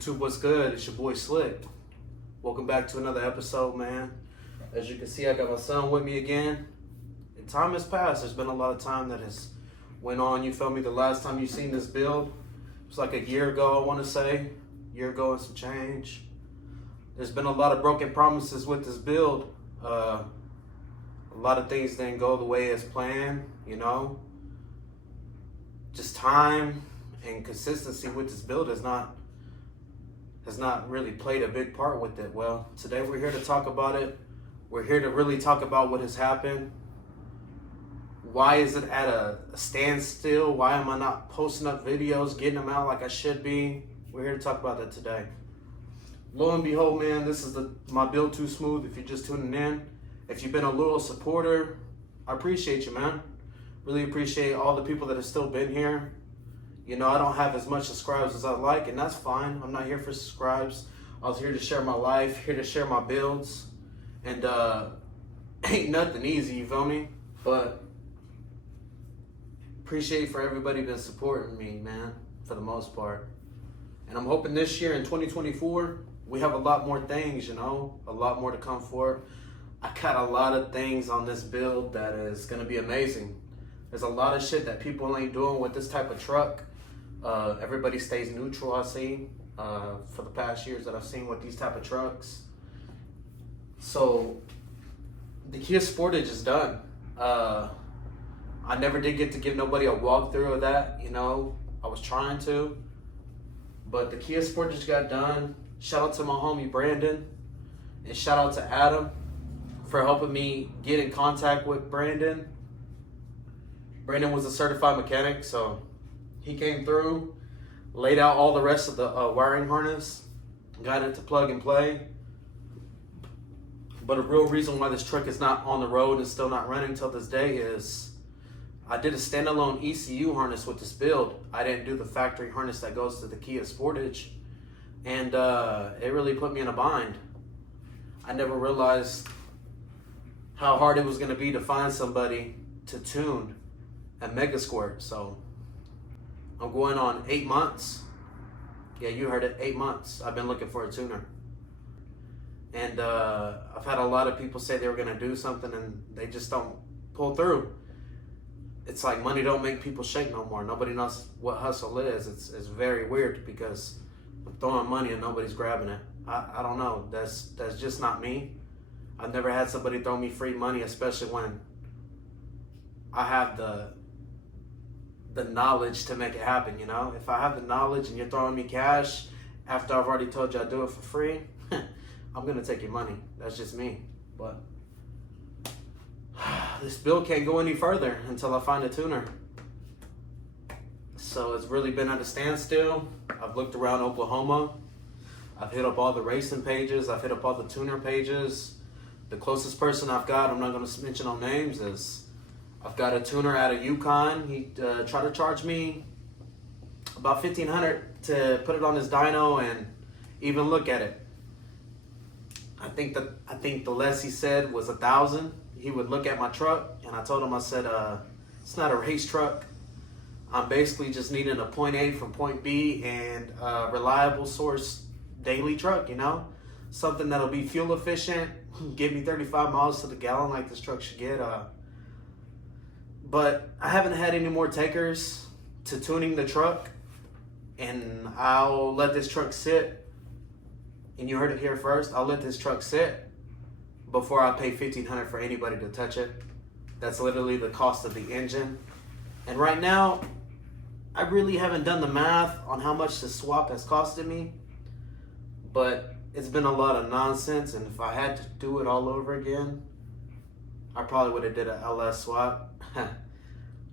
YouTube, what's good? It's your boy Slick. Welcome back to another episode, man. As you can see, I got my son with me again. And time has passed. There's been a lot of time that has went on. You feel me? The last time you seen this build, it was like a year ago, I want to say. A year ago and some change. There's been a lot of broken promises with this build. A lot of things didn't go the way as planned, you know. Just time and consistency with this build has not really played a big part with it. Well, today we're here to talk about it. We're here to really talk about what has happened. Why is it at a standstill? Why am I not posting up videos, getting them out like I should be? We're here to talk about that today. Lo and behold, man, this is my build 2Smooth. If you're just tuning in, if you've been a loyal supporter, I appreciate you, man. Really appreciate all the people that have still been here. You know, I don't have as much subscribers as I'd like, and that's fine. I'm not here for subscribes. I was here to share my life, here to share my builds. And ain't nothing easy, you feel me? But appreciate for everybody been supporting me, man, for the most part. And I'm hoping this year in 2024, we have a lot more things, you know, a lot more to come forward. I got a lot of things on this build that is going to be amazing. There's a lot of shit that people ain't doing with this type of truck. Everybody stays neutral, I see, for the past years that I've seen with these type of trucks. So the Kia Sportage is done. I never did get to give nobody a walkthrough of that, you know. I was trying to, but the Kia Sportage got done. Shout out to my homie Brandon, and shout out to Adam for helping me get in contact with Brandon. Brandon was a certified mechanic, so he came through, laid out all the rest of the wiring harness, got it to plug and play. But a real reason why this truck is not on the road and still not running till this day is I did a standalone ECU harness with this build. I didn't do the factory harness that goes to the Kia Sportage, and it really put me in a bind. I never realized how hard it was going to be to find somebody to tune a Mega Squirt. So I'm going on 8 months. Yeah, you heard it, 8 months. I've been looking for a tuner. And I've had a lot of people say they were gonna do something and they just don't pull through. It's like money don't make people shake no more. Nobody knows what hustle is. It's very weird because I'm throwing money and nobody's grabbing it. I don't know, that's just not me. I've never had somebody throw me free money, especially when I have the knowledge to make it happen, you know? If I have the knowledge and you're throwing me cash after I've already told you I do it for free, I'm gonna take your money. That's just me. But this build can't go any further until I find a tuner. So it's really been at a standstill. I've looked around Oklahoma. I've hit up all the racing pages. I've hit up all the tuner pages. The closest person I've got, I'm not gonna mention no names, is I've got a tuner out of Yukon. He tried to charge me about $1,500 to put it on his dyno and even look at it. I think the less he said was $1,000. He would look at my truck, and I told him, I said, it's not a race truck. I'm basically just needing a point A from point B and a reliable source daily truck, you know? Something that'll be fuel efficient, give me 35 miles to the gallon like this truck should get. But I haven't had any more takers to tuning the truck, and I'll let this truck sit. And you heard it here first. I'll let this truck sit before I pay $1,500 for anybody to touch it. That's literally the cost of the engine. And right now, I really haven't done the math on how much the swap has costed me, but it's been a lot of nonsense, and if I had to do it all over again, I probably would have did an LS swap.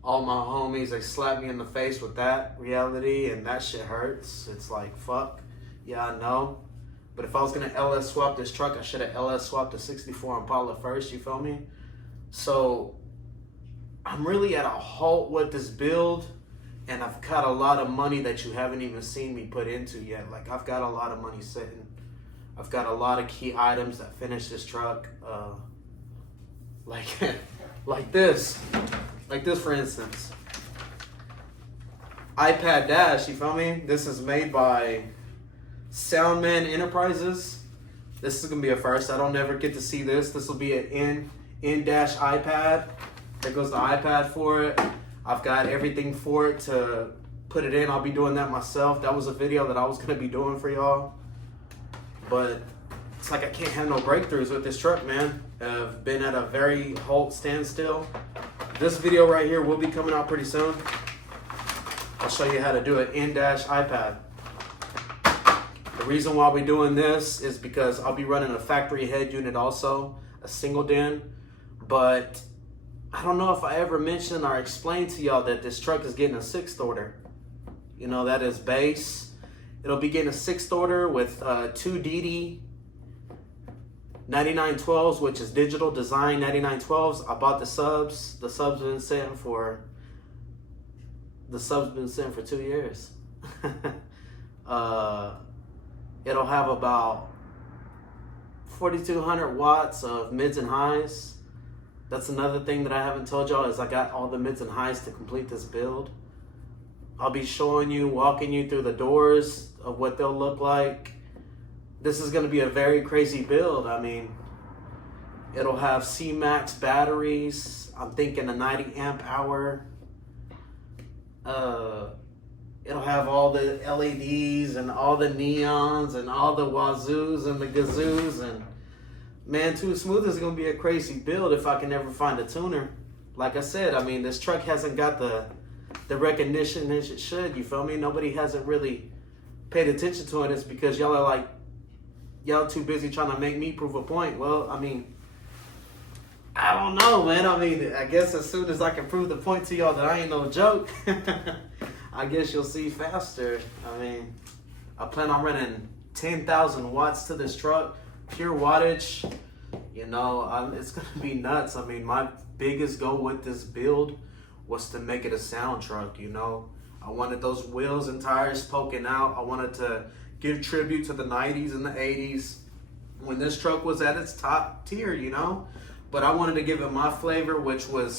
All my homies, they slapped me in the face with that reality, and that shit hurts. It's like, fuck, yeah, I know. But if I was gonna LS swap this truck, I should have LS swapped the 64 Impala first, you feel me? So I'm really at a halt with this build, and I've got a lot of money that you haven't even seen me put into yet. Like, I've got a lot of money sitting. I've got a lot of key items that finish this truck. Like this. Like this, for instance. iPad Dash, you feel me? This is made by Soundman Enterprises. This is gonna be a first. I don't never get to see this. This will be an in-dash iPad. There goes the iPad for it. I've got everything for it to put it in. I'll be doing that myself. That was a video that I was gonna be doing for y'all. But it's like I can't have no breakthroughs with this truck, man. I've been at a very halt standstill. This video right here will be coming out pretty soon. I'll show you how to do an in-dash iPad. The reason why we're doing this is because I'll be running a factory head unit also, a single DIN. But I don't know if I ever mentioned or explained to y'all that this truck is getting a 6th order. You know, that is base. It'll be getting a 6th order with 2 DD 9912s, which is digital design 9912s. I bought the subs. The subs been sitting for 2 years. It'll have about 4,200 watts of mids and highs. That's another thing that I haven't told y'all is I got all the mids and highs to complete this build. I'll be showing you, walking you through the doors of what they'll look like. This is going to be a very crazy build. I mean, it'll have C-Max batteries. I'm thinking a 90 amp hour. It'll have all the LEDs and all the neons and all the wazoos and the gazoos. And man, 2Smooth is going to be a crazy build if I can ever find a tuner. Like I said, I mean, this truck hasn't got the recognition as it should, you feel me? Nobody hasn't really paid attention to it. It's because y'all are like, y'all too busy trying to make me prove a point. Well, I mean, I don't know, man. I mean, I guess as soon as I can prove the point to y'all that I ain't no joke, I guess you'll see faster. I mean, I plan on running 10,000 watts to this truck, pure wattage. You know, it's going to be nuts. I mean, my biggest goal with this build was to make it a sound truck, you know. I wanted those wheels and tires poking out. I wanted to give tribute to the 90s and the 80s when this truck was at its top tier, you know. But I wanted to give it my flavor, which was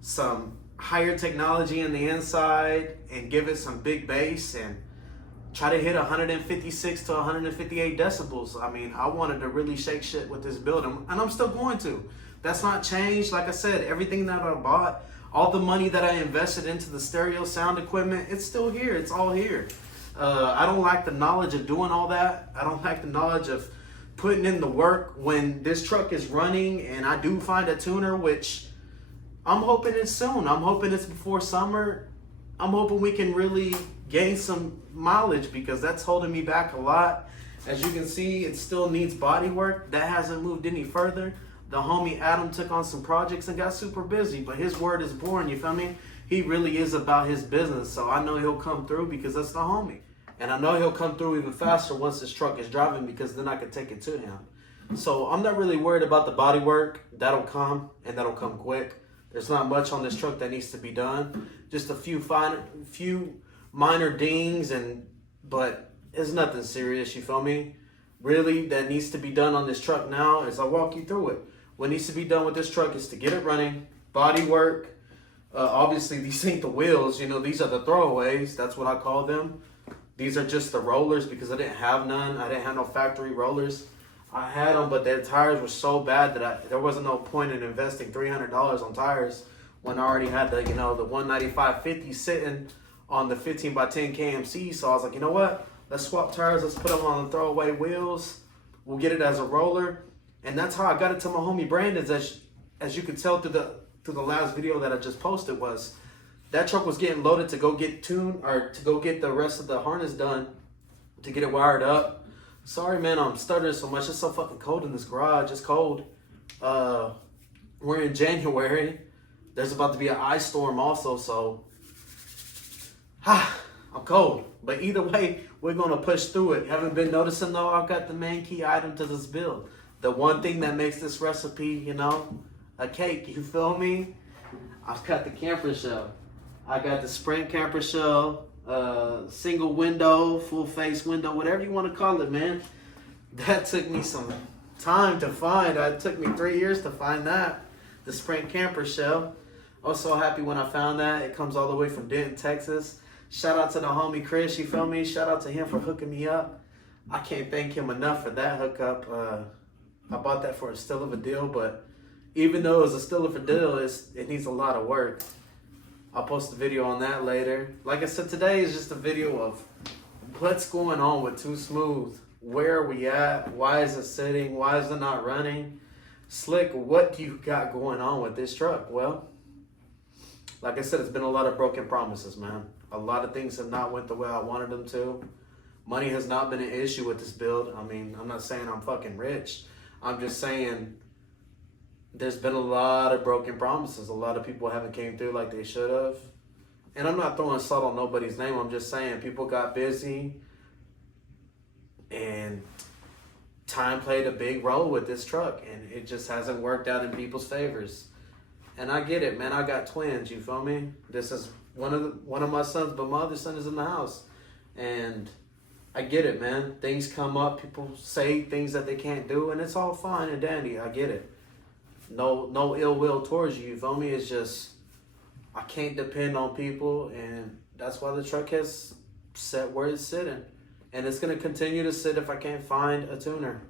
some higher technology in the inside and give it some big bass and try to hit 156 to 158 decibels. I mean, I wanted to really shake shit with this build, and I'm still going to. That's not changed. Like I said, everything that I bought, all the money that I invested into the stereo sound equipment, it's still here. It's all here. I don't like the knowledge of doing all that. I don't like the knowledge of putting in the work when this truck is running and I do find a tuner, which I'm hoping it's soon. I'm hoping it's before summer. I'm hoping we can really gain some mileage because that's holding me back a lot. As you can see, it still needs body work. That hasn't moved any further. The homie Adam took on some projects and got super busy, but his word is born, you feel me? He really is about his business, so I know he'll come through because that's the homie. And I know he'll come through even faster once this truck is driving because then I can take it to him. So I'm not really worried about the body work. That'll come, and that'll come quick. There's not much on this truck that needs to be done. Just a few minor dings, but it's nothing serious, you feel me? Really, that needs to be done on this truck now as I walk you through it. What needs to be done with this truck is to get it running, body work. Obviously, these ain't the wheels. You know, these are the throwaways. That's what I call them. These are just the rollers because I didn't have none. I didn't have no factory rollers. I had them, but their tires were so bad that there wasn't no point in investing $300 on tires when I already had the 195/50 sitting on the 15x10 KMC. So I was like, you know what? Let's swap tires. Let's put them on the throwaway wheels. We'll get it as a roller. And that's how I got it to my homie Brandon's. As you could tell through the last video that I just posted, was that truck was getting loaded to go get tuned, or to go get the rest of the harness done, to get it wired up. Sorry, man, I'm stuttering so much. It's so fucking cold in this garage. It's cold. We're in January. There's about to be an ice storm also, so I'm cold. But either way, we're gonna push through it. Haven't been noticing though, I've got the main key item to this build. The one thing that makes this recipe, you know, a cake, you feel me? I've got the camper shell. I got the Sprint camper shell, single window, full face window, whatever you want to call it, man. That took me some time to find. It took me 3 years to find that, the Sprint camper shell. I was so happy when I found that. It comes all the way from Denton, Texas. Shout out to the homie Chris, you feel me? Shout out to him for hooking me up. I can't thank him enough for that hookup. I bought that for a steal of a deal, but even though it was a steal of a deal, it needs a lot of work. I'll post a video on that later. Like I said, today is just a video of what's going on with 2Smooth. Where are we at? Why is it sitting? Why is it not running? Slick, what do you got going on with this truck? Well, like I said, it's been a lot of broken promises, man. A lot of things have not went the way I wanted them to. Money has not been an issue with this build. I mean, I'm not saying I'm fucking rich. I'm just saying there's been a lot of broken promises. A lot of people haven't came through like they should have. And I'm not throwing salt on nobody's name. I'm just saying people got busy and time played a big role with this truck, and it just hasn't worked out in people's favors. And I get it, man. I got twins, you feel me? This is one of my sons, but my other son is in the house. And I get it, man. Things come up, people say things that they can't do, and it's all fine and dandy. I get it. No ill will towards you feel me? It's just I can't depend on people, and that's why the truck has set where it's sitting. And it's gonna continue to sit if I can't find a tuner.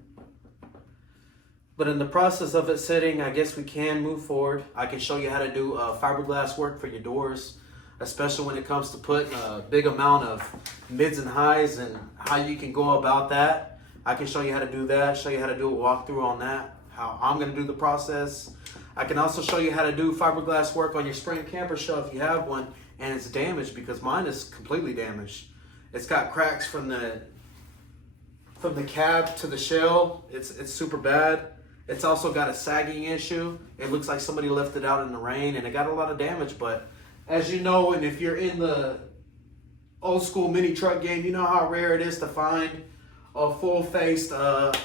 But in the process of it sitting, I guess we can move forward. I can show you how to do fiberglass work for your doors, especially when it comes to putting a big amount of mids and highs and how you can go about that. I can show you how to do that, show you how to do a walkthrough on that, how I'm gonna do the process. I can also show you how to do fiberglass work on your Sprint camper shell if you have one and it's damaged, because mine is completely damaged. It's got cracks from the cab to the shell. It's super bad. It's also got a sagging issue. It looks like somebody left it out in the rain, and it got a lot of damage. But as you know, and if you're in the old school mini truck game, you know how rare it is to find a full-faced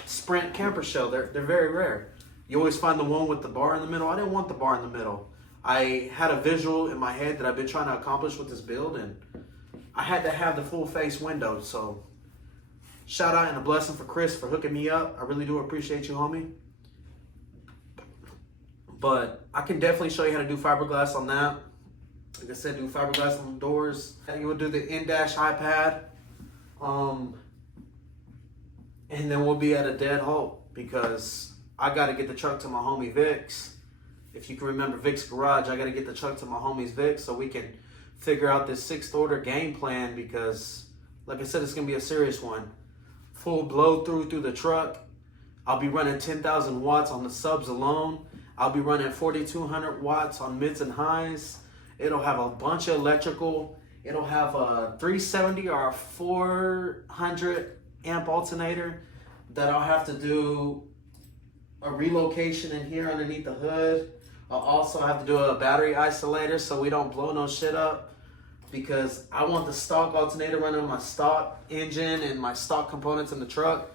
Sprint camper shell. They're very rare. You always find the one with the bar in the middle. I didn't want the bar in the middle. I had a visual in my head that I've been trying to accomplish with this build, and I had to have the full-face window. So shout out and a blessing for Chris for hooking me up. I really do appreciate you, homie. But I can definitely show you how to do fiberglass on that. Like I said, do fiberglass on the doors. You will do the in-dash high pad. And then we'll be at a dead halt, because I got to get the truck to my homie Vic's. If you can remember Vic's garage, I got to get the truck to my homie's Vic's so we can figure out this 6th order game plan, because like I said, it's going to be a serious one. Full blow through the truck. I'll be running 10,000 watts on the subs alone. I'll be running 4,200 watts on mids and highs. It'll have a bunch of electrical. It'll have a 370 or a 400 amp alternator that I'll have to do a relocation in here underneath the hood. I'll also have to do a battery isolator so we don't blow no shit up, because I want the stock alternator running on my stock engine and my stock components in the truck.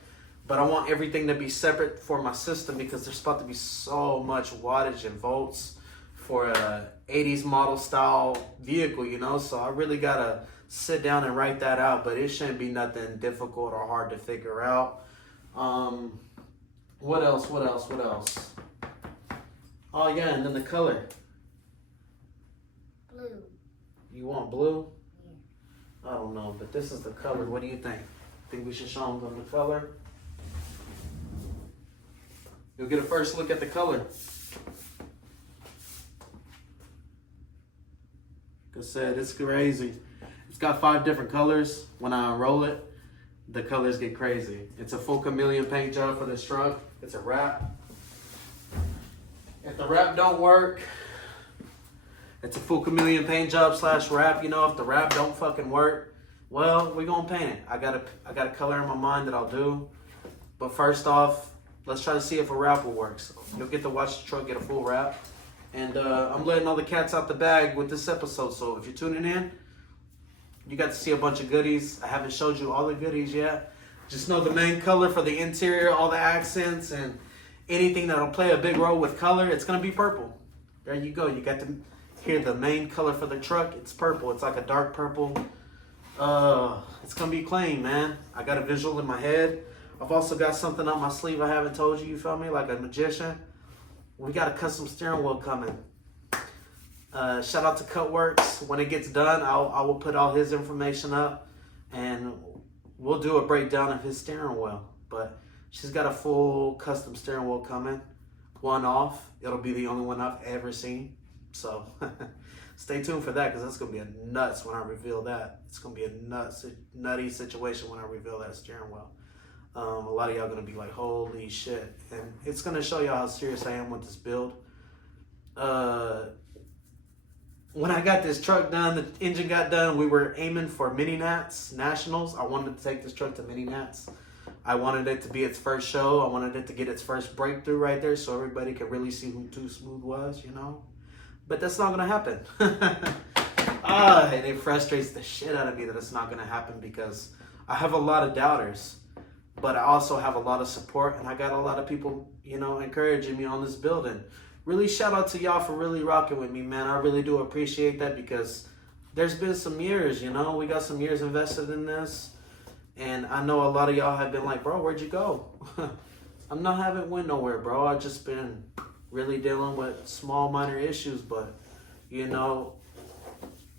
But I want everything to be separate for my system, because there's about to be so much wattage and volts for a 80s model style vehicle, you know? So I really gotta sit down and write that out, but it shouldn't be nothing difficult or hard to figure out. What else? Oh yeah, and then the color. Blue. You want blue? Yeah. I don't know, but this is the color. What do you think? Think we should show them the color? You'll get a first look at the color. Like I said, it's crazy. It's got 5 different colors. When I unroll it, the colors get crazy. It's a full chameleon paint job for this truck. It's a wrap. If the wrap don't work, It's a full chameleon paint job / wrap. You know, if the wrap don't fucking work, well, we're gonna paint it. I got a color in my mind that I'll do. But first off, let's try to see if a wrap will work. So you'll get to watch the truck get a full wrap. And I'm letting all the cats out the bag with this episode. So if you're tuning in, you got to see a bunch of goodies. I haven't showed you all the goodies yet. Just know the main color for the interior, all the accents, and anything that'll play a big role with color, it's gonna be purple. There you go. You got to hear the main color for the truck. It's purple. It's like a dark purple. It's gonna be clean, man. I got a visual in my head. I've also got something up my sleeve I haven't told you. You feel me? Like a magician. We got a custom steering wheel coming. Shout out to Cutworks. When it gets done, I will put all his information up, and we'll do a breakdown of his steering wheel. But she's got a full custom steering wheel coming. One off. It'll be the only one I've ever seen. So stay tuned for that, because that's going to be a nuts when I reveal that. It's going to be a nutty situation when I reveal that steering wheel. A lot of y'all going to be like, holy shit. And it's going to show y'all how serious I am with this build. When I got this truck done, the engine got done, we were aiming for Mini Nats Nationals. I wanted to take this truck to Mini Nats. I wanted it to be its first show. I wanted it to get its first breakthrough right there so everybody could really see who 2Smooth was, you know? But that's not going to happen. And it frustrates the shit out of me that it's not going to happen, because I have a lot of doubters, but I also have a lot of support, and I got a lot of people, you know, encouraging me on this building. Really shout out to y'all for really rocking with me, man. I really do appreciate that, because there's been some years, you know, we got some years invested in this. And I know a lot of y'all have been like, bro, where'd you go? haven't went nowhere, bro. I just been really dealing with small, minor issues. But, you know,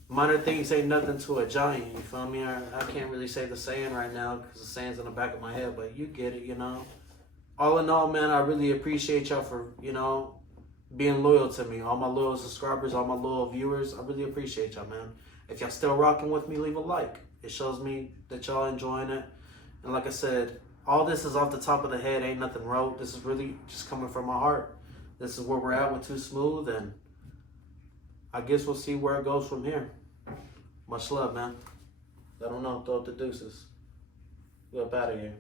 minor things ain't nothing to a giant, you feel me? I can't really say the saying right now, because the saying's in the back of my head, but you get it, you know? All in all, man, I really appreciate y'all for, you know, being loyal to me. All my loyal subscribers, all my loyal viewers, I really appreciate y'all, man. If y'all still rocking with me, leave a like. It shows me that y'all enjoying it. And like I said, all this is off the top of the head. Ain't nothing wrote. This is really just coming from my heart. This is where we're at with 2Smooth, and I guess we'll see where it goes from here. Much love, man. I don't know. Throw up the deuces. We up out of here.